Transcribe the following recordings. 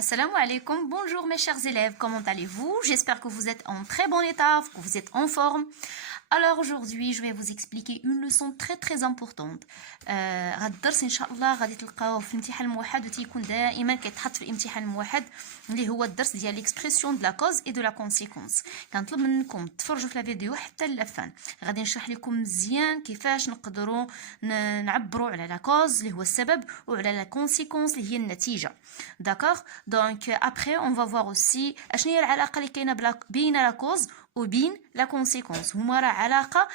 Assalamu alaikum, bonjour mes chers élèves, comment allez-vous? J'espère que vous êtes en très bon état, que vous êtes en forme. Alors aujourd'hui, je vais vous expliquer une leçon très importante. هاد الدرس ان شاء الله غادي تلقاوه في الامتحان الموحد وتيكون دائما كيتحط في الامتحان الموحد اللي هو الدرس ديال ليكسبرسيون دو لا كوز اي دو لا كونسيكونس. كنطلب منكم تفرجوا في الفيديو حتى للفان. غادي نشرح لكم مزيان كيفاش نقدروا نعبروا على لا كوز اللي هو السبب وعلى لا كونسيكونس اللي هي النتيجه. داكوغ دونك ابري اون فا فوار اوسي اشنو هي العلاقه اللي كاينه بين لا كوز وبين لا كونسيكونس. هما راه علاقه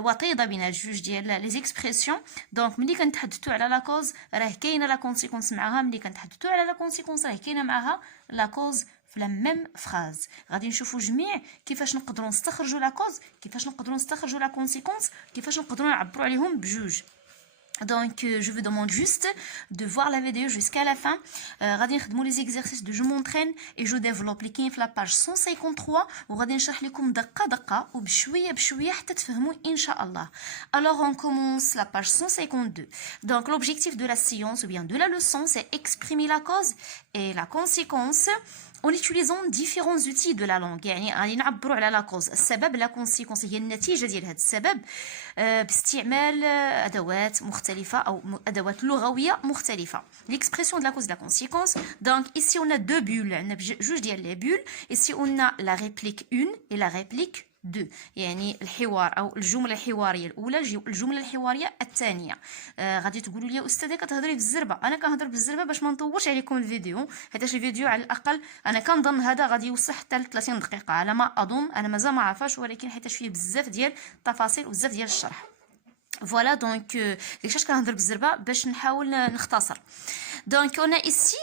وطيده بين جوج ديال لي زيكسبرسيون. دونك ملي كنتحدثوا على لا كوز راه كاينه لا كونسيكونس معاها، ملي كنتحدثوا على لا كونسيكونس راه كاينه معاها لا كوز في لا ميم فراز. غادي نشوفوا جميع كيفاش نقدروا نستخرجوا لا كوز، كيفاش نقدروا نستخرجوا لا كونسيكونس، كيفاش نقدروا نعبروا عليهم بجوج. Donc je vous demande juste de voir la vidéo jusqu'à la fin. غادي نخدموا les exercices de je m'entraîne et je développe اللي كاين في la page 153 وغادي نشرح لكم دقة وبشوية حتى تفهموا إن شاء الله. Alors on commence la page 152. Donc l'objectif de la séance ou bien de la leçon c'est exprimer la cause et la conséquence en utilisant différents outils de la langue. يعني غادي نعبروا على لا كوز السبب، لا كونسيكونس هي النتيجه ديال هذا السبب باستعمال ادوات مختلفه او ادوات لغويه مختلفه. L'expression de la cause de la conséquence. Donc ici on a deux bulles، عندنا جوج ديال لي bulles. Ici on a la réplique 1 et la réplique 2، يعني الحوار او الجمله الحواريه الاولى الجمله الحواريه الثانيه. غادي تقولوا لي استاذه كتهضري بالزربه. انا كنهضر بالزربه باش ما نطولش عليكم الفيديو، حيت الفيديو على الاقل انا كنظن هذا غادي يوصل حتى ل 30 دقيقه على ما اظن، انا مازال ما عارفاش، ولكن حيت فيه بزاف ديال التفاصيل وبزاف ديال الشرح. فوالا دونك داكشي كنهضر بالزربه باش نحاول نختصر. Donc on a ici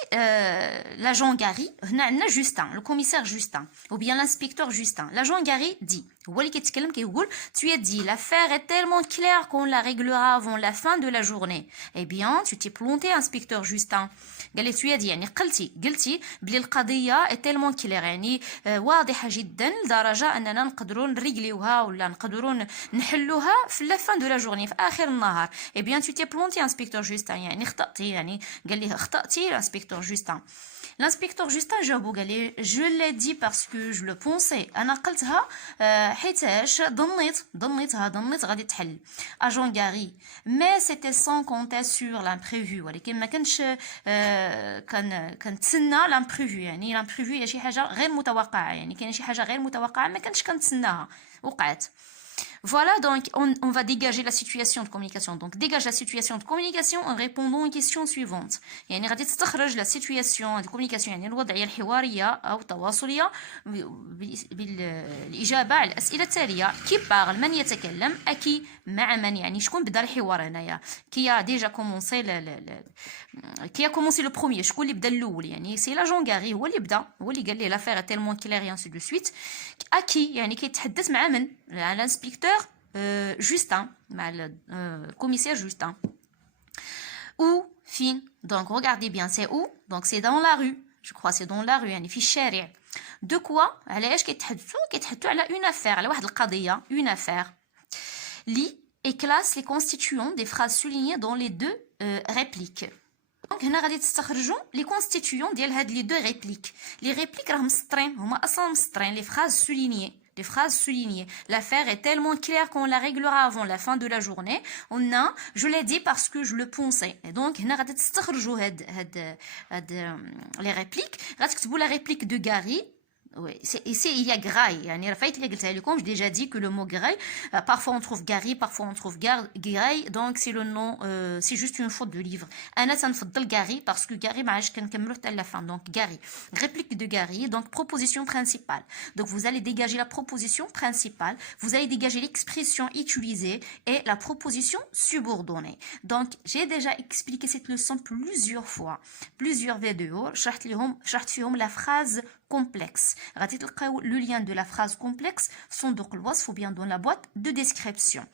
l'agent Gary, هنا عندنا Justin, le commissaire Justin ou bien l'inspecteur Justin. L'agent Gary dit هو اللي كيتكلم كيقول tu as dit l'affaire est tellement claire qu'on la réglera avant la fin de la journée. Eh bien tu t'es planté inspecteur Justin. قال لي tu as dit يعني قلتي بلي القضيه est tellement claire يعني واضحه جدا لدرجه اننا نقدروا نريغليوها ولا نقدروا نحلوها في la fin de la journée في اخر النهار. Eh bien tu t'es planté inspecteur Justin يعني خطأتي، يعني قال لي خطأتي l'inspecteur Justin. L'inspecteur Justin جاوبو قال لي je l'ai dit parce que je le pensais. انا قلتها حيتاش ظنيت غادي تحل. agent Gary mais c'était sans compter sur l'imprévu، ولكن ما كانش كنتسنى l'imprévu. يعني l'imprévu هي شي حاجه غير متوقعه، يعني كاينه شي حاجه غير متوقعه ما كانش كنتسناها وقعت. Voilà, donc on va dégager la situation de communication. Donc dégage la situation de communication en répondant aux questions suivantes. يعني غادي تستخرج la situation de communication يعني الوضعية الحوارية أو التواصلية بالإجابة على الأسئلة التالية. كي parle من يتكلم، أكي مع من، يعني شكون بدا الحوار هنايا. كي a déjà commencé كي a commencé le premier، شكون اللي بدا الأول، يعني سي لاجون غاري هو اللي بدا، هو اللي قال لي l'affaire est tellement claire et ainsi de suite. أكي يعني كيتحدث مع من، مع l'inspecteur Justin, le commissaire Justin. Où, fin, donc regardez bien, c'est où? Donc c'est dans la rue, je crois c'est dans la rue, يعني في الشارع. De quoi? علاش كيتحدثوا على une affaire، على واحد القضية، une affaire. Lis et classe les constituants des phrases soulignées dans les deux répliques. دونك هنا غادي تستخرجوا لي كونستيتيون ديال هاد لي دو ريبليك. لي ريبليك راهم مسطرين، هما اصلا مسطرين لي phrases soulignées. Les phrases soulignées. L'affaire est tellement claire qu'on la réglera avant la fin de la journée. On a, je l'ai dit parce que je le pensais. Et donc, هنا غادي تستخرجوا هاد les répliques. غادي تكتبوا la réplique de Gary. Oui, ici il y a graille. يعني رفعت اللي قلتها لكم. J'ai déjà dit que le mot graille, parfois on trouve Gary, parfois on trouve graille. Donc c'est le nom, c'est juste une faute de livre. أنا تنفضل Gary parce que Gary ما عادش كنكملو حتى la fin. Donc Gary. Réplique de Gary. Donc proposition principale. Donc vous allez dégager la proposition principale. Vous allez dégager l'expression utilisée et la proposition subordonnée. Donc j'ai déjà expliqué cette leçon plusieurs fois, plusieurs vidéos. شرحت فيهم la phrase complexe. غادي تلقاو le lien de la phrase complexe في صندوق الوصف ou bien dans la boîte de description.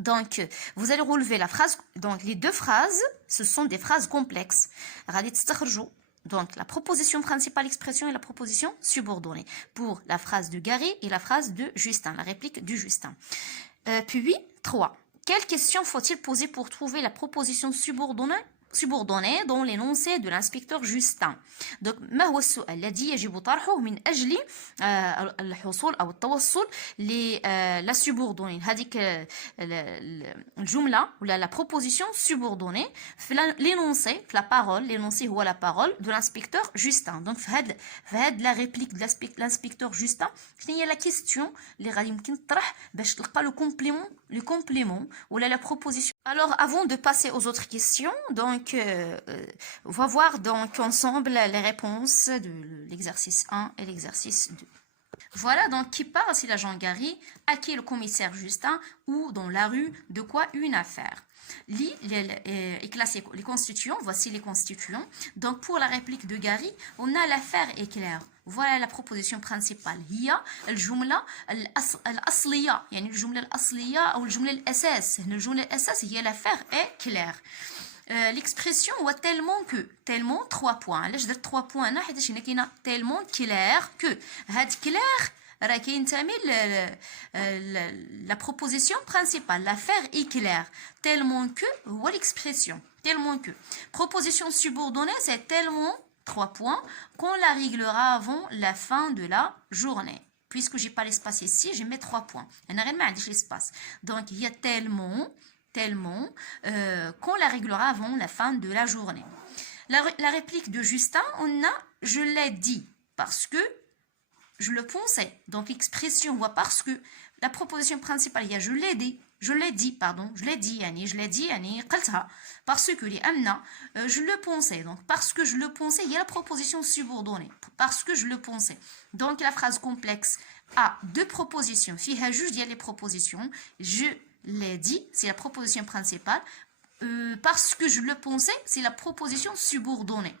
Donc vous allez relever la phrase. Donc les deux phrases ce sont des phrases complexes. غادي تستخرجوا donc la proposition principale expression et la proposition subordonnée pour la phrase de Gary et la phrase de Justin, la réplique du Justin. Puis 3. Quelle question faut-il poser pour trouver la proposition subordonnée subordonnée dans l'énoncé de l'inspecteur Justin. Donc ما هو السؤال الذي يجب طرحه من أجل الحصول أو التوصل ل la subordonnée هذيك الجملة ولا la proposition subordonnée في l'énoncé في la parole l'énoncé هو la parole de l'inspecteur Justin. Donc في هاد la réplique de l'inspecteur Justin شنو هي la question اللي غادي يمكن تطرح باش تلقى le complément ou la proposition. Alors avant de passer aux autres questions, donc on va voir donc ensemble les réponses de l'exercice 1 et l'exercice 2. Voilà donc qui parle, c'est l'agent Gary, à qui est le commissaire Justin ou dans la rue, de quoi une affaire. Les constituants, voici les constituants. Donc pour la réplique de Gary, on a l'affaire éclair. Voilà la proposition principale. هي الجملة الأصلية يعني الجملة الأصلية أو الجملة الأساس. الجملة الأساس هي l'affaire est claire. L'expression هو tellement 3 points. علاش درت 3 points هنا حيت هنا كاينه tellement clair que هاد clair راه كينتمي la proposition principale. L'affaire est claire. Tellement que هو l'expression. Tellement que. Proposition subordonnée c'est tellement 3 points qu'on la réglera avant la fin de la journée. Puisque j'ai pas l'espace ici, je mets 3 points. أنا غير ما عنديش l'espace. Donc il y a tellement qu'on la réglera avant la fin de la journée. La réplique de Justin, on a je l'ai dit parce que je le pensais. Donc l'expression voit parce que la proposition principale il y a je l'ai dit يعني قلتها parce que لأن je le pensais. Donc parce que je le pensais il y a la proposition subordonnée parce que je le pensais. Donc la phrase complexe a 2 propositions فيها جوج ديال les propositions. Je l'ai dit, c'est la proposition principale. Parce que je le pensais, c'est la proposition subordonnée.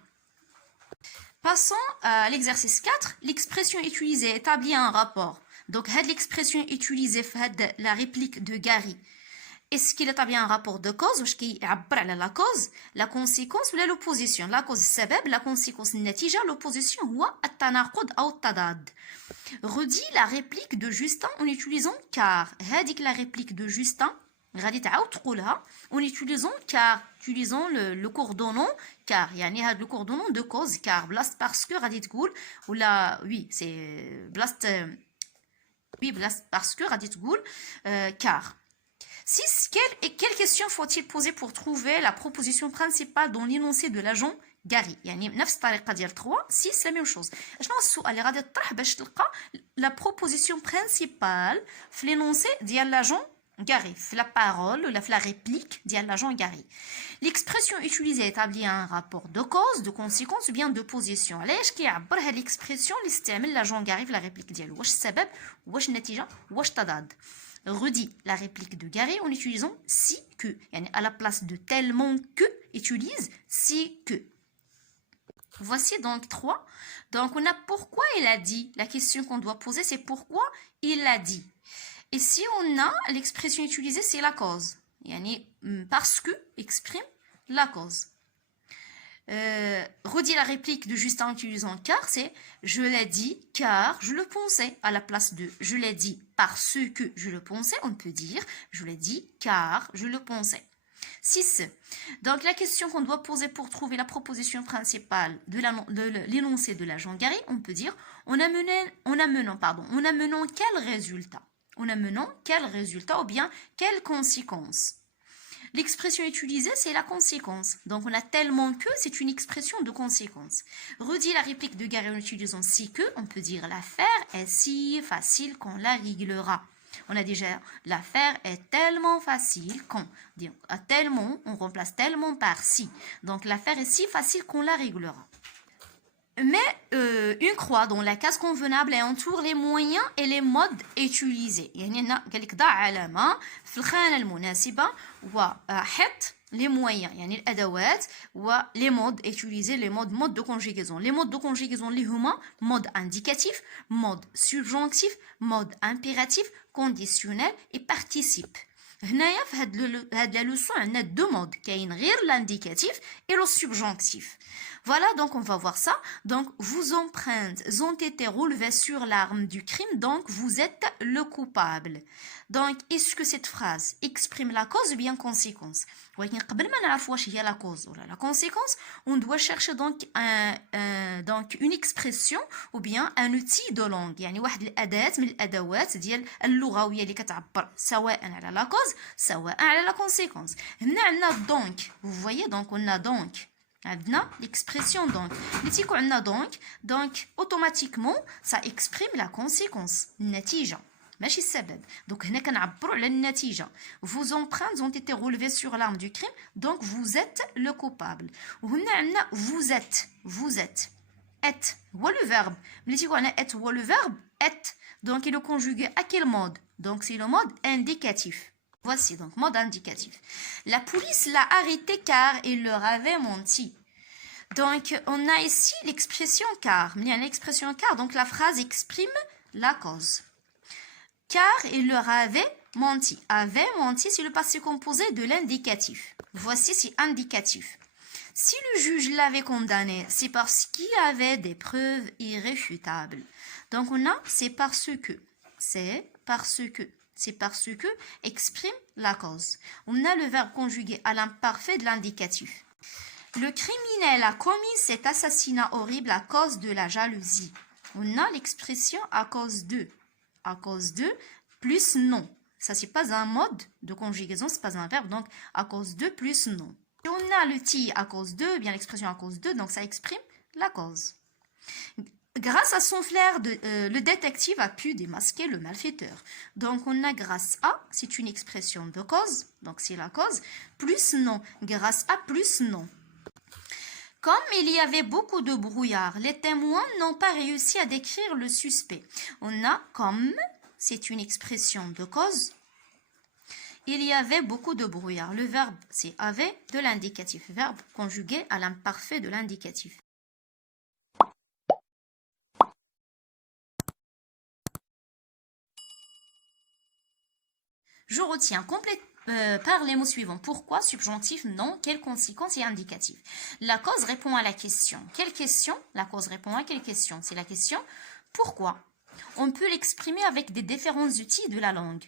Passons à l'exercice 4. L'expression utilisée établit un rapport. Donc, l'expression utilisée fait la réplique de Gary. Est-ce qu'il établit un rapport de cause? Est-ce qu'il يعبر على la cause, la conséquence ou l'opposition? La cause السبب, la conséquence النتيجة, l'opposition هو التناقض أو التضاد. Redis la réplique de Justin en utilisant car. هذيك la réplique de Justin غادي تعاود تقولها en utilisant car, utilisant le coordonnant car. يعني هذا le coordonnant de cause car بلاصة parce que غادي تقول ولا oui c'est بلاصة parce que غادي تقول car. 6. Quelle question faut-il poser pour trouver la proposition principale dans l'énoncé de l'agent Gary؟ يعني بنفس الطريقة ديال 3. 6 la même chose. شنو هو السؤال اللي غادي تطرح باش تلقى la proposition principale في l'énoncé ديال l'agent Gary, في la parole ou la réplique ديال l'agent Gary. L'expression utilisée établit un rapport de cause, de conséquence ou bien de position. علاش كيعبر هاد l'expression اللي استعمل l'agent Gary في la réplique ديالو؟ واش السبب واش النتيجة واش التضاد؟ Redis la réplique de Gary en utilisant si que. Yani à la place de tellement que, utilise si que. Voici donc 3. Donc on a pourquoi il a dit. La question qu'on doit poser c'est pourquoi il a dit. Et si on a l'expression utilisée c'est la cause. Yani parce que exprime la cause. Redis la réplique de Justin en utilisant car, c'est je l'ai dit car je le pensais. À la place de je l'ai dit parce que je le pensais, on peut dire je l'ai dit car je le pensais. 6. Donc la question qu'on doit poser pour trouver la proposition principale de l'énoncé de l'agent Gary, on peut dire en amenant quel résultat? En amenant quel résultat ou bien quelle conséquence? L'expression utilisée, c'est la conséquence. Donc, on a tellement que, c'est une expression de conséquence. Redis la réplique de Gary en utilisant si que, on peut dire l'affaire est si facile qu'on la réglera. On a déjà l'affaire est tellement facile qu'on, à tellement, on remplace tellement par si. Donc, l'affaire est si facile qu'on la réglera. Mais une croix dans la case convenable et entoure les moyens et les modes utilisés. يعني هنا قال لك ضع علامة في الخانة المناسبة وحط les moyens يعني الأدوات و les modes utilisés les modes de conjugaison. Les modes de conjugaison اللي هما mode indicatif, mode subjonctif, mode impératif, conditionnel et participe. هنايا في هاد la leçon عندنا 2 modes كاين غير l'indicatif et le subjonctif. Voilà, donc on va voir ça. Donc, vos empreintes ont été relevées sur l'arme du crime, donc vous êtes le coupable. Donc, est-ce que cette phrase exprime la cause ou bien conséquence? ولكن قبل ما نعرف واش هي la cause ولا la conséquence, on doit chercher donc une expression ou bien un outil de langue. يعني واحد الأداة من الأدوات ديال اللغوية اللي كتعبر سواء على la cause سواء على la conséquence. هنا عندنا donc, vous voyez, donc on a donc عندنا l'expression donc. اللي تيكون عندنا donc automatiquement ça exprime la conséquence, النتيجة. ماشي السبب. Donc هنا كنعبروا على النتيجة. Vos empreintes ont été relevées sur l'arme du crime, donc vous êtes le coupable. وهنا عندنا vous êtes. être هو le verbe. ملي تيكون عندنا être هو le verbe être. Donc il est conjugué à quel mode? Donc c'est le mode indicatif. Voici donc mode indicatif. La police l'a arrêté car il leur avait menti. Donc on a ici l'expression car. Il y a l'expression car, donc la phrase exprime la cause. Car il leur avait menti. Avait menti, c'est le passé composé de l'indicatif. Voici, c'est indicatif. Si le juge l'avait condamné, c'est parce qu'il y avait des preuves irréfutables. Donc on a c'est parce que exprime la cause. On a le verbe conjugué à l'imparfait de l'indicatif. Le criminel a commis cet assassinat horrible à cause de la jalousie. On a l'expression à cause de. À cause de plus non. Ça, c'est pas un mode de conjugaison, c'est pas un verbe, donc à cause de plus non. Et on a le ti à cause de, bien l'expression à cause de, donc ça exprime la cause. Grâce à son flair, le détective a pu démasquer le malfaiteur. Donc on a grâce à, c'est une expression de cause, donc c'est la cause, plus non, grâce à plus non. Comme il y avait beaucoup de brouillard, les témoins n'ont pas réussi à décrire le suspect. On a comme, c'est une expression de cause. Il y avait beaucoup de brouillard. Le verbe, c'est avait de l'indicatif. Verbe conjugué à l'imparfait de l'indicatif. Je retiens par les mots suivants. Pourquoi, subjonctif, non, quelle conséquence et indicatif. La cause répond à la question. Quelle question? La cause répond à quelle question? C'est la question pourquoi. On peut l'exprimer avec des différents outils de la langue.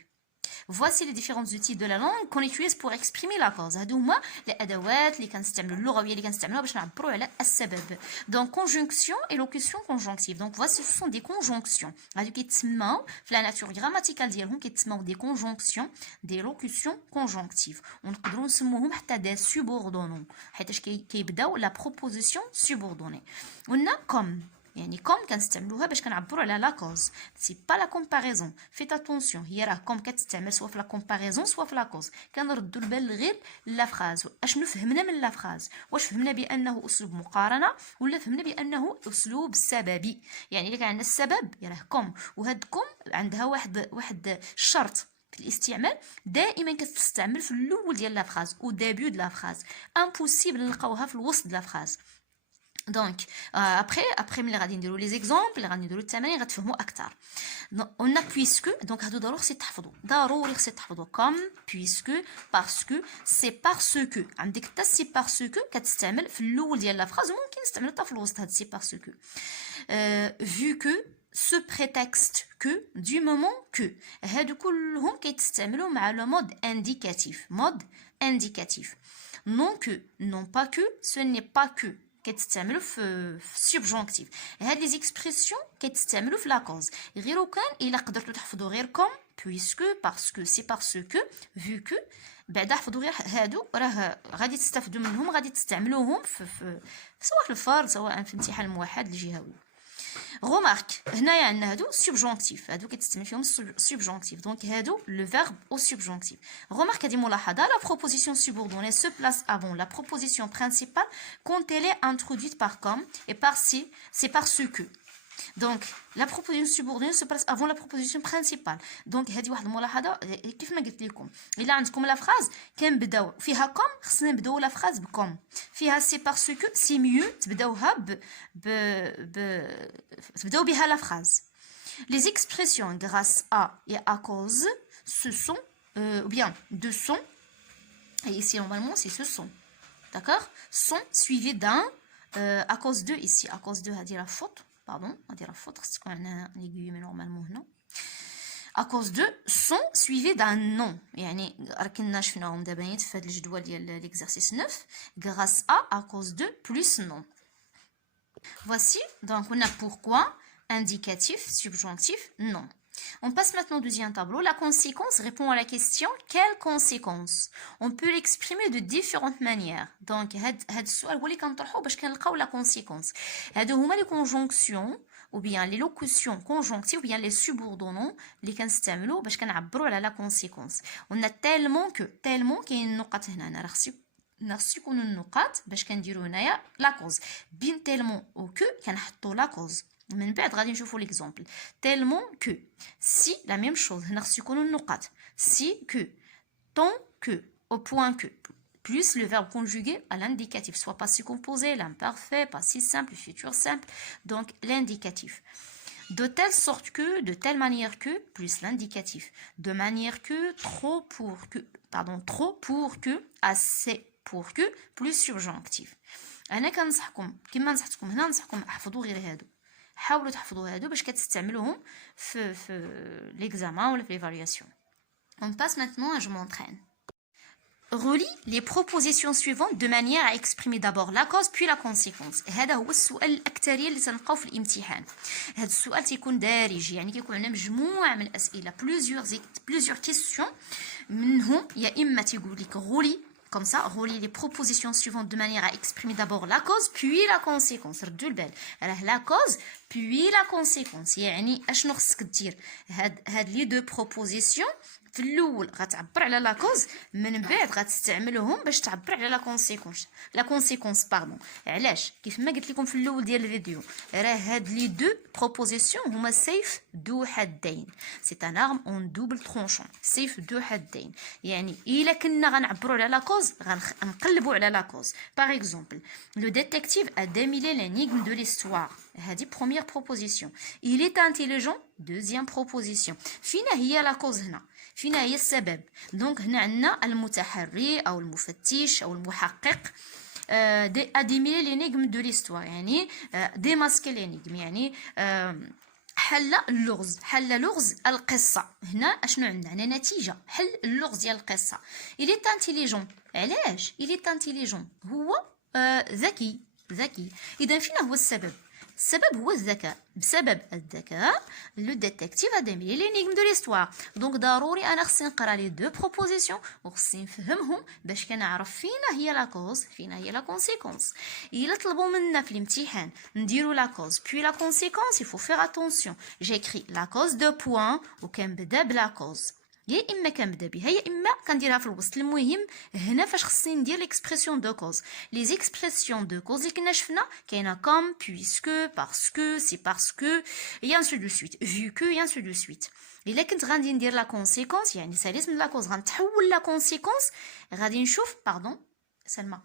Voici les différents outils de la langue qu'on utilise pour exprimer la cause. هادو هما الادوات اللي كنستعملوا اللغويه اللي كنستعملوها باش نعبروا على السبب. Donc conjonction et locution conjonctive. Donc voici ce sont des conjonctions. هادو كيتسموا في la nature grammaticale ديالهم كيتسموا des conjonctions, des locutions conjonctives. ونقدروا نسموهم حتى des subordonnés حيتاش كيبداو la proposition subordonnée. قلنا comme يعني كوم كنستعملوها باش كنعبروا على لا كوز سي با لا كومباريزون فيت اتونسيون هي راه كوم كتستعمل سواء في لا كومباريزون سواء في لا كوز كنردوا البال غير لا فراز اشنو فهمنا من لا فراز واش فهمنا بانه اسلوب مقارنه ولا فهمنا بانه اسلوب سببي يعني الا كان عندنا السبب راه كوم وهاد كوم عندها واحد الشرط في الاستعمال دائما كتستعمل في الاول ديال لا فراز او ديبيو د لا فراز امبوسيبل نلقاوها في الوسط د لا فراز. Donc, après ملي غادي نديرو لي زيكزامبل اللي غادي نديرو التمارين غتفهموا اكثر. On a puisque donc هادو ضروري خصك تحفظوا ضروري خصك تحفظوا comme puisque parce que c'est parce que عندك حتى سي parce que كتستعمل في الاول ديال لا فراز وممكن نستعمل حتى في الوسط هاد سي parce que vu que ce prétexte que du moment que هادو كلهم كيتستعملوا مع لو مود indicatif non que non pas que ce n'est pas que كتستعملوا في subjonctif. هاد لي زيكسبريسيون كتستعملوا في لا كوز غير كان الا قدرتوا تحفظوا غير كوم puisque parce que c'est parce que vu que بعدا حفظوا غير هادو راه غادي تستافدوا منهم غادي تستعملوهم في سواء في الفرض سواء في امتحان الموحد الجهوي. Remarque, هنايا عندنا هادو subjonctif هادو كتستعمل فيهم subjonctif donc هادو le verbe au subjonctif. Remarque هادي ملاحظة la proposition subordonnée se place avant la proposition principale quand elle est introduite par comme et par si c'est parce que. Donc la proposition subordonnée se place avant la proposition principale. Donc هذه واحد الملاحظه كيف ما قلت لكم الا عندكم لا فراز كنبداو فيها كوم خصنا نبداو لا فراز بكوم فيها سي باسكو سي ميو تبداوها تبداو بها لا فراز. Les expressions grâce à et à cause ce sont ou bien de sont et ici normalement c'est ce sont d'accord sont suivis d'un à cause de ici à cause de هذه la faute pardon, on va dire la faute, c'est qu'on a un aiguille mais normalement non. à cause de son suivi d'un nom. يعني راكنا شفناهم دابا نيت في هذا الجدول ديال l'exercice 9 grâce à cause de plus nom. Voici, donc on a pourquoi, indicatif, subjonctif, non. On passe maintenant au deuxième tableau. La conséquence répond à la question quelle conséquence. On peut l'exprimer de différentes manières. Donc, هاد السؤال هو اللي كنطرحو باش كنلقاو la conséquence. هادو هما les conjonctions ou bien les locutions conjonctives ou bien les subordonnons اللي كنستعملو باش كنعبروا على la conséquence. On a tellement كاين النقط هنا. انا راه خصو يكونوا النقاط باش كنديروا هنايا لا كوز. بين تيلمون او كو كنحطوا لا كوز. من بعد غادي نشوفوا ليكزامبل. تيلمون كو سي لا ميم شوز. هنا خصو يكونوا النقاط. سي كو طون كو au point que plus le verbe conjugué à l'indicatif, soit passé composé, l'imparfait, passé simple, futur simple, donc l'indicatif. De telle sorte que, de telle manière que, plus l'indicatif. De manière que, trop pour que, assez pour que, plus subjonctif. أنا كنصحكم كما نصحتكم هنا نصحكم احفظوا غير هادو. حاولوا تحفظوا هادو باش كتستعملوهم في l'examen ولا في l'évaluation. On passe maintenant à je m'entraîne. Relie les propositions suivantes de manière à exprimer d'abord la cause puis la conséquence. هذا هو السؤال الأكثرية اللي تنلقاو في الامتحان. هذا السؤال تيكون دارجي يعني كيكون عندنا مجموعة من الأسئلة plusieurs questions منهم يا إما تيقول لك relie comme ça relie les propositions suivantes de manière à exprimer d'abord la cause puis la conséquence. ردوا البال راه la cause puis la conséquence يعني اشنو خصك دير هاد لي دو propositions في الاول غتعبر على لا كوز من بعد غتستعملهم باش تعبر على لا كونسيكونس باردون. علاش كيف ما قلت لكم في الاول ديال الفيديو راه هاد لي دو بروبوزيسيون هما سيف ذو حدين. سي ان ارم اون دوبل ترونشون. سيف ذو حدين يعني الا كنا غنعبروا على لا كوز غنقلبوا على لا كوز. باغ اكزومبل لو ديتيكتيف ا démêlé l'énigme de l'histoire. هذه première proposition. Il est intelligent. deuxième proposition. فينا هي لا كوز هنا؟ فينا هي السبب؟ دونك هنا عندنا المتحري او المفتش او المحقق اديميلي لينيغم دو ليستوار يعني ديماسكي لينيغم يعني حل لغز القصه. هنا اشنو عندنا نتيجه حل اللغز ديال القصه. il est intelligent. علاش il est intelligent؟ هو ذكي. اذا فينا هو السبب؟ السبب هو الذكاء. بسبب الذكاء لو ديتيكتيف ا démêlé l'énigme de l'histoire. دونك ضروري انا خصني نقرا لي دو بروبوزيسيون وخصني نفهمهم باش كنعرف فينا هي لا كوز فينا هي لا كونسيكونس. الا طلبوا منا في الامتحان نديروا لا كوز puis la conséquence il faut faire attention. j'écris la cause de point وكنبدا بلا كوز. يا اما كنبدا بها يا اما كنديرها في الوسط. المهم هنا فاش خصني ندير ليكسبرسيون دو كوز. لي زيكسبرسيون دو كوز اللي كنا شفنا كاينه كوم بويسكو باسكو سي باسكو اي انسو دو سويت فيو كو اي انسو دو سويت. الا كنت غادي ندير لا كونسيكونس يعني ساليت من لا كوز غنتحول لا كونسيكونس غادي نشوف باردون سلمى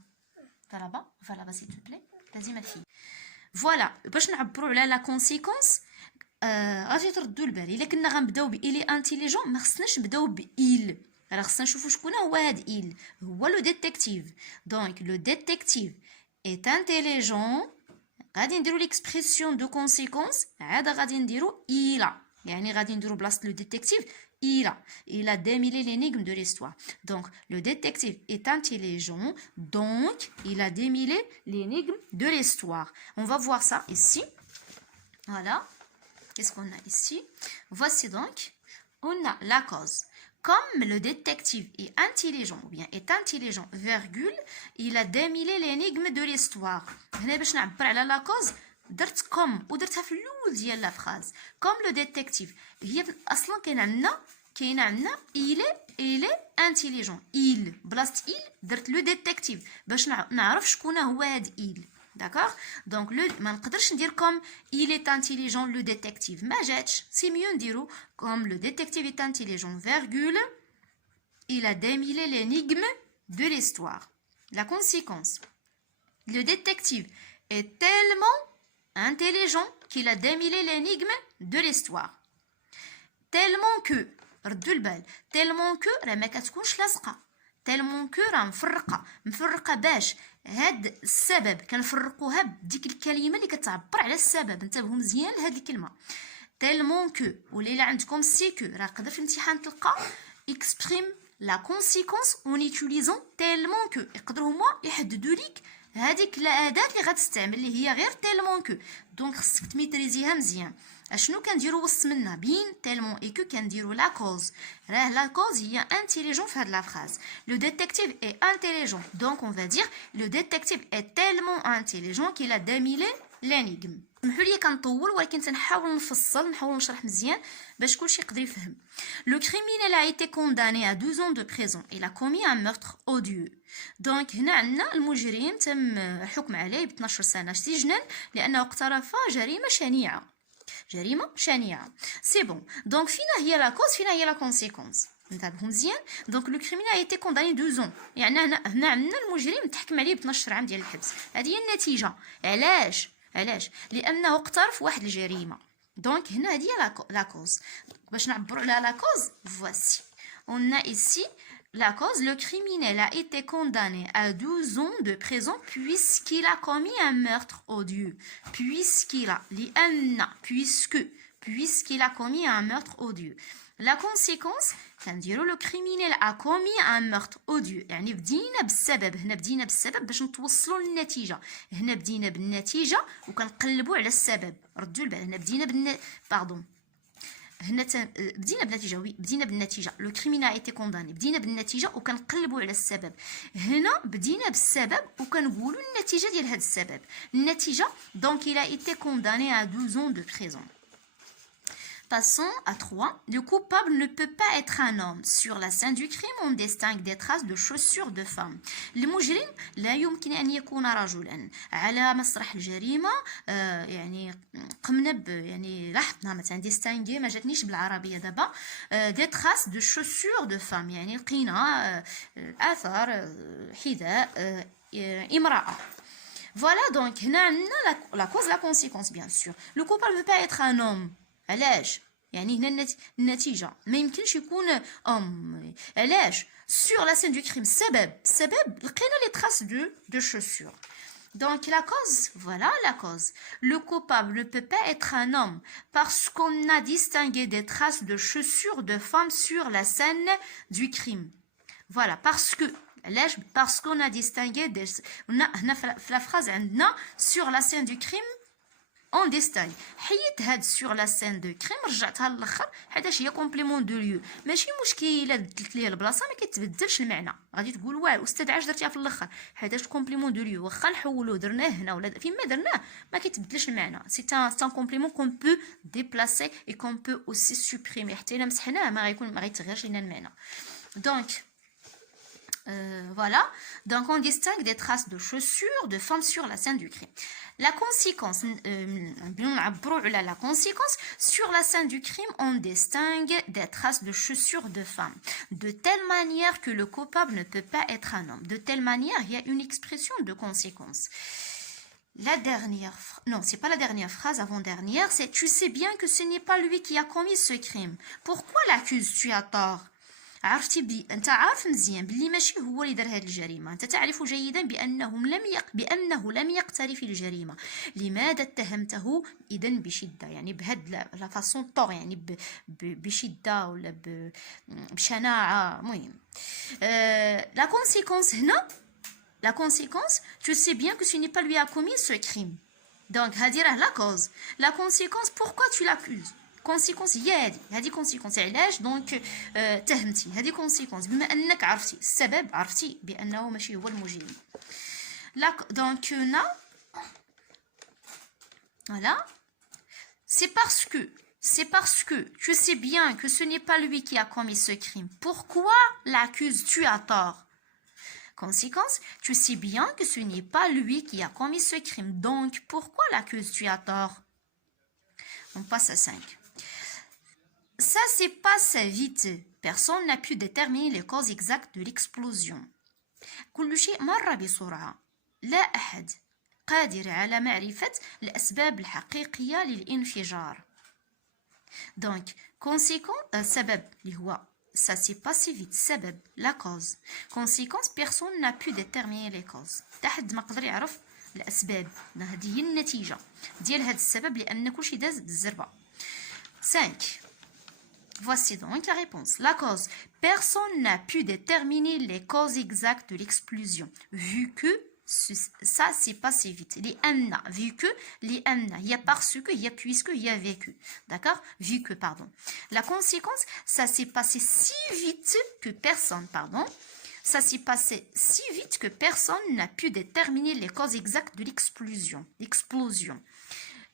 فالابا سيل تو بلي لازم ما في فوالا باش نعبروا على لا كونسيكونس. غادي تردوا البال الا كنا غنبداو بإلي انتيليجون ما خصناش نبداو بإيل. راه خصنا نشوفوا شكون هو هاد إيل. هو لو ديتيكتيف. دونك لو ديتيكتيف est intelligent. غادي نديروا ليكسبرسيون دو كونسيكونس عاد غادي نديروا إيلا يعني غادي نديروا بلاصه لو ديتيكتيف il a démêlé l'énigme de l'histoire. Donc le détective est intelligent, donc il a démêlé l'énigme de l'histoire. On va voir ça ici. Voilà. Qu'est-ce qu'on a ici? Voici donc, on a la cause. Comme le détective est intelligent, ou bien est intelligent, virgule, il a démêlé l'énigme de l'histoire. هنا باش نعبر على la cause درت كوم ودرتها في الاول ديال لا فراز. كوم لو ديتيكتيف هي اصلا كاين عندنا il est intelligent. il بلاصه il درت لو ديتيكتيف باش نعرف شكون هو هاد il. D'accord? Donc, ما نقدرش ندير comme il est intelligent le détective. ما جاتش. C'est mieux نديرو comme le détective est intelligent, virgule, il a démêlé l'énigme de l'histoire. La conséquence. Le détective est tellement intelligent qu'il a démêlé l'énigme de l'histoire. Tellement que, ردوا البال, tellement que راه ما كتكونش لاصقه. tellement que راه مفرقه باش هاد السبب كنفرقوها بديك الكلمه اللي كتعبر على السبب. انتبهوا مزيان لهاد الكلمه. tellement que وليلة عندكم سي كو راه قدر في الامتحان تلقى exprime la conséquence en utilisant tellement que يقدروا هما يحددوا لك هذيك الاداه اللي غتستعمل اللي هي غير tellement que دونك خصك تميتريزيها مزيان. اشنو كنديروا وسط منها بين tellement et que كنديروا لا كوز. راه لا كوز هي انتيليجون في هاد لا فراز. لو ديتective est intelligent donc on va dire le détective est tellement intelligent qu'il a démêlé l'énigme. سمحوا لي كنطول ولكن تنحاول نفصل نحاول نشرح مزيان باش كلشي يقدر يفهم. Le criminel a été condamné à 12 ans de prison. Il a commis un meurtre odieux. دونك هنا عندنا المجرم تم الحكم عليه ب 12 سنه سجنا لانه اقترف جريمه شنيعه. جريمه شنيعه. سي بون. دونك فينا هي لا كوز فينا هي لا كونسيكونس. نتابعوا مزيان. دونك لو كريمينال a été condamné 12 ans. يعني هنا عندنا المجرم تحكم عليه ب 12 عام ديال الحبس. هذه هي النتيجه. علاش لانه اقترف واحد الجريمه. دونك هنا هذه هي لا كوز. باش نعبروا على لا كوز voici on a ici la cause. Le criminel a été condamné à 12 ans de prison puisqu'il a commis un meurtre odieux. Puisqu'il a commis un meurtre odieux. La conséquence كنديروا le criminel a commis un meurtre odieux. يعني بدينا بالسبب. هنا بدينا بالسبب باش نتوصلوا للنتيجه. هنا بدينا بالنتيجه وكنقلبوا على السبب. ردوا البال. هنا بدينا هنا بدينا بالنتيجه. بدينا بالنتيجه. لو كريمينال ايتي كونداني. بدينا بالنتيجه وكنقلبوا على السبب. هنا بدينا بالسبب وكنقولوا النتيجه ديال هذا السبب. النتيجه donc il a été condamné à 12 ans de prison. Passons à 3. Le coupable ne peut pas être un homme. Sur la scène du crime, on distingue des traces de chaussures de femme. المجرم لا يمكن أن يكون رجلا. على مسرح الجريمة يعني قمنا يعني لاحظنا مثلا distinguer ما جاتنيش بالعربية دابا des traces de chaussures de femme. يعني لقينا آثار حذاء امرأة. Voilà donc هنا عندنا la cause la conséquence bien sûr. Le coupable ne peut pas être un homme. علاش يعني هنا النتيجه ما يمكنش يكون علاش sur la scène du crime سبب لقينا les traces de chaussures. Donc la cause, voilà la cause. Le coupable ne peut pas être un homme parce qu'on a distingué des traces de chaussures de femmes sur la scène du crime. Voilà, parce qu'on a distingué des la phrase عندنا sur la scène du crime on distingue. حيت هاد sur la scène de crime رجعتها للاخر حيتاش هي كومبليمون دو ليو. ماشي مشكل الا بدلت ليه البلاصه ما كيتبدلش المعنى. غادي تقول واه استاذ علاش درتيها في الاخر حيتاش كومبليمون دو ليو. واخا نحولوه درناه هنا ولا فين ما درناه ما كيتبدلش المعنى. سي ان كومبليمون كون بو ديبلاسي اي كون بو اوسي سوبريمي. حتى الا مسحناه ما غيتغيرش لنا المعنى. دونك voilà, donc on distingue des traces de chaussures de femmes sur la scène du crime. La conséquence, la conséquence, sur la scène du crime, on distingue des traces de chaussures de femmes, de telle manière que le coupable ne peut pas être un homme. De telle manière, il y a une expression de conséquence. La dernière, non, c'est pas la dernière phrase, avant-dernière, c'est « Tu sais bien que ce n'est pas lui qui a commis ce crime. Pourquoi l'accuses-tu à tort ?» عرفتي انت عارف مزيان بلي ماشي هو اللي دار هذه الجريمه. انت تعرف جيدا بانه لم يقترف الجريمه. لماذا اتهمته اذا بشده؟ يعني بهاد لا فاصون طور يعني بشده ولا بشناعه. المهم لا كونسيكونس هنا لا كونسيكونس tu sais bien que ce n'est pas lui a commis ce crime. donc هذه راه لا كوز. لا كونسيكونس pourquoi tu l'accuses. كونسيكونس هي هذه كونسيكونس. علاش دونك تهمتي. هذه كونسيكونس بما انك عرفتي السبب. عرفتي بانه ماشي هو المجرم. لا دونك هنا voilà c'est parce que tu sais bien que ce n'est pas lui qui a commis ce crime. Pourquoi l'accuses-tu à tort. Conséquence, tu sais bien que ce n'est pas lui qui a commis ce crime. Donc pourquoi l'accuses-tu à tort. On passe à 5. Ça s'est passé vite. Personne n'a pu déterminer les causes exactes de l'explosion. كل شيء مر بسرعة. لا أحد قادر على معرفة الأسباب الحقيقية للانفجار. Donc, conséquence, سبب اللي هو ça s'est passé vite. سبب la cause. Conséquence, personne n'a pu déterminer les causes. تحد ما قدر يعرف الأسباب. هذه هي النتيجة ديال هذا السبب لأن كل شيء داز بالزربة. 5. Voici donc la réponse. La cause. Personne n'a pu déterminer les causes exactes de l'explosion, vu que ça s'est passé vite. Les amna, vu que, les amna, il y a parce que, il y a puisque, il y a vécu. D'accord? Vu que, pardon. La conséquence, ça s'est passé si vite que personne, pardon. Ça s'est passé si vite que personne n'a pu déterminer les causes exactes de l'explosion. L'explosion.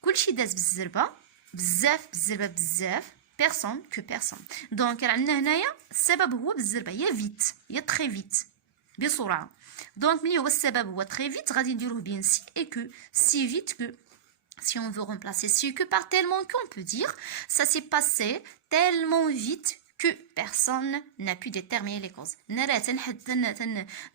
كلشي داز بالزربة بزاف بالزربة بزاف personne que personne. Donc عندنا هنايا السبب هو بالزربة يا فيت يا تري فيت بسرعة. Donc ملي هو السبب هو تري فيت غادي نديروه بين سي et que si vite que si on veut remplacer si que par tellement que on peut dire ça s'est passé tellement vite que personne n'a pu déterminer les causes.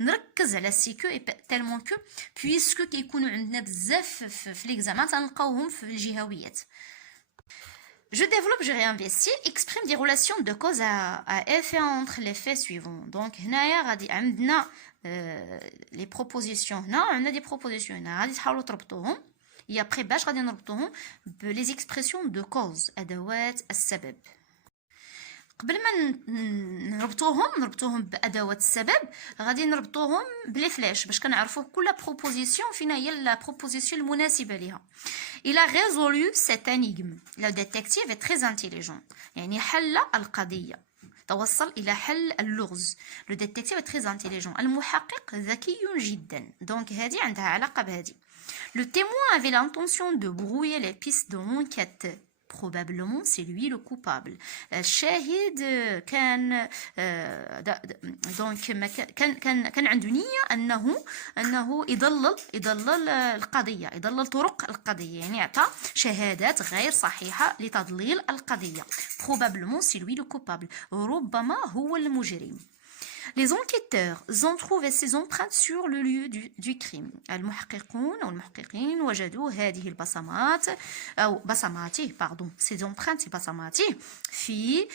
نركز على سي كو tellement que puisque كيكونوا عندنا بزاف في l'examen تنلقاوهم في الجهويات. Je développe, je réinvestis, exprime des relations de cause à effet entre les faits suivants. Donc, هنايا غادي عندنا les propositions. هنا عندنا des propositions. هنا غادي تحاولوا تربطوهم. Et après باش غادي نربطوهم les expressions de cause. أدوات السبب. قبل ما نربطوهم بادوات السبب غادي نربطوهم بلي فلاش باش كنعرفوا كل بروبوزيسيون فينا هي لا بروبوزيسيون المناسبه ليها. Il a résolu cette énigme. Le détective est très intelligent. يعني حل القضيه توصل الى حل اللغز. Le détective est très intelligent. المحقق ذكي جدا. دونك هذه عندها علاقه بهذه. Le témoin avait l'intention de brouiller les pistes de l'enquête. Probablement c'est lui le coupable. الشاهد كان دونك كان عنده نية انه يضلل القضية يضلل طرق القضية يعني عطى شهادات غير صحيحة لتضليل القضية. Probablement c'est lui le coupable. ربما هو المجرم. Les enquêteurs ont trouvé ces empreintes sur le lieu du crime. المحققون أو المحققين وجدوا هذه البصمات أو بصماته ces empreintes بصماته في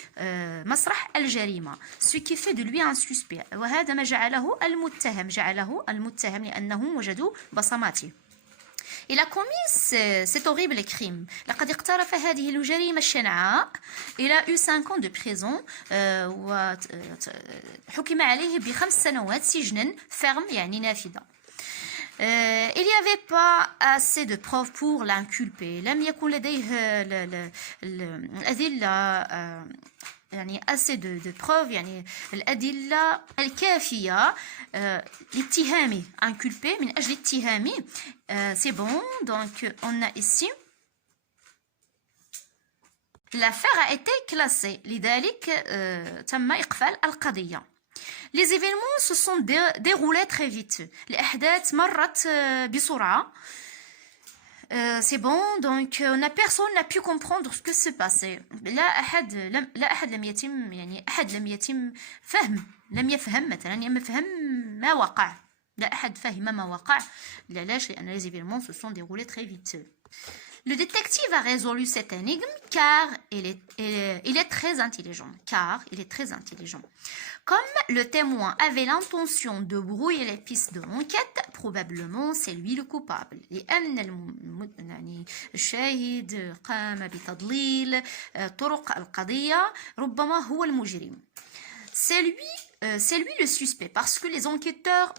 مسرح الجريمة. Ce qui fait de lui un suspect. وهذا ما جعله المتهم لأنه وجدوا بصماته. Il a commis cet horrible crime. لقد اقترف هذه الجريمة الشنعاء. Il a eu 5 ans de prison. وحكم عليه ب5 سنوات سجنا ferme يعني نافذة. Il n'y avait pas assez de preuves pour l'inculper. لم يكن لديه الأدلة يعني assez de preuves يعني الأدلة الكافية لاتهامه inculpé من أجل اتهامه. C'est bon, donc on a ici l'affaire a été classée لذلك تم إقفال القضية. Les événements se sont déroulés très vite. الأحداث مرت بسرعة. C'est bon, donc personne n'a pu comprendre ce que s'est passé. لا أحد لم يتم لم يفهم مثلا يفهم ما وقع. لا أحد فهم ما وقع. علاش؟ لأن les événements se sont déroulés très vite. Le détective a résolu cette énigme car il est très intelligent. Comme le témoin avait l'intention de brouiller les pistes de l'enquête, probablement c'est lui le coupable. لأن الشاهد قام بتضليل طرق القضية ربما هو المجرم. C'est lui le suspect parce que les enquêteurs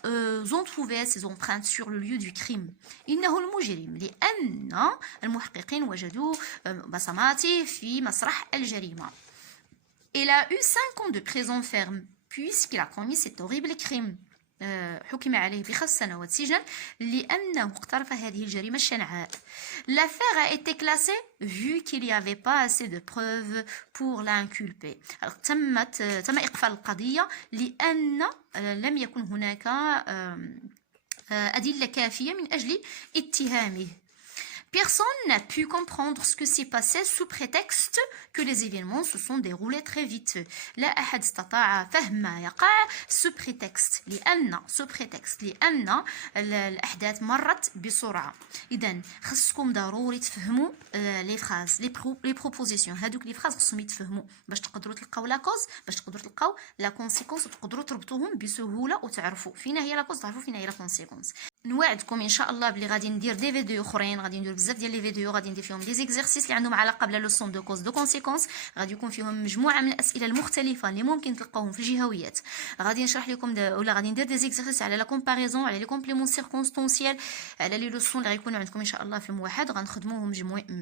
ont trouvé ses empreintes sur le lieu du crime. إنه المجرم لأن المحققين وجدوا بصماته في مسرح الجريمة. Il a eu 5 ans de prison ferme puisqu'il a commis cet horrible crime. حكم عليه ب5 سنوات سجن لأنه اقترف هذه الجريمة الشنعاء. L'affaire a été classée vu qu'il n'y avait pas assez de preuves pour l'inculper. تم إقفال القضية لأن لم يكن هناك أدلة كافية من أجل اتهامه. Personne n'a pu comprendre ce que s'est passé sous prétexte que les événements se sont déroulés très vite. لا أحد استطاع فهم ما يقع sous prétexte لأن الأحداث مرت بسرعة. إذا خصكم ضروري تفهموا لي فراز لي بروبوزيسيون هذوك لي فراز خصهم يتفهموا باش تقدروا تلقاو لا كوز باش تقدروا تلقاو لا كونسيكونس وتقدروا تربطوهم بسهولة وتعرفوا فينا هي لا كوز تعرفوا فينا هي لا كونسيكونس. نوعدكم ان شاء الله بلي غادي ندير دي فيديو اخرين، غادي ندير بزاف ديال لي فيديو غادي ندير فيهم دي زيكزارسيس اللي عندهم علاقه بلا لوسون دو كوز دو كونسيكونس، غادي يكون فيهم مجموعه من الاسئله المختلفه اللي ممكن تلقاوهم في الجهويات. غادي نشرح لكم ولا غادي ندير دي زيكزارسيس على لا كومباريزون، على لي كومبليمون سيركونستانسيال، على لي لوسون اللي غيكونوا عندكم ان شاء الله في موحد، غنخدموهم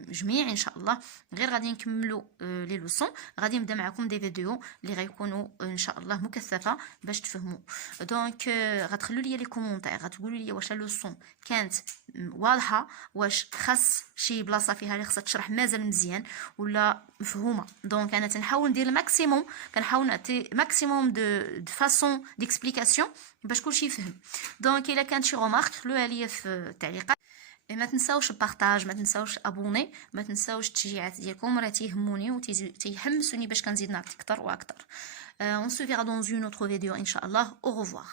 جميع ان شاء الله. غير غادي نكملوا لي لوسون، غادي نبدا معكم دي فيديو اللي غيكونوا ان شاء الله مكثفه باش تفهموا. دونك غتخلوا لي لي كومونتير، غتقولوا لي واش اللوسون كانت واضحه، واش خاص شي بلاصه فيها اللي خاصها تشرح مازال مزيان ولا مفهومه. دونك انا تنحاول ندير الماكسيموم، كنحاول نعطي ماكسيموم دو فاسون ديكسبليكاسيون باش كلشي يفهم. دونك الا كانت شي رومارك خلوها لي في التعليقات. ما تنساوش البارطاج، ما تنساوش ابوني، ما تنساوش التشجيعات ديالكم، راه تيهموني وتيحمسوني باش كنزيد نعطي اكثر واكثر. On se verra dans une autre vidéo, Inch'Allah. Au revoir.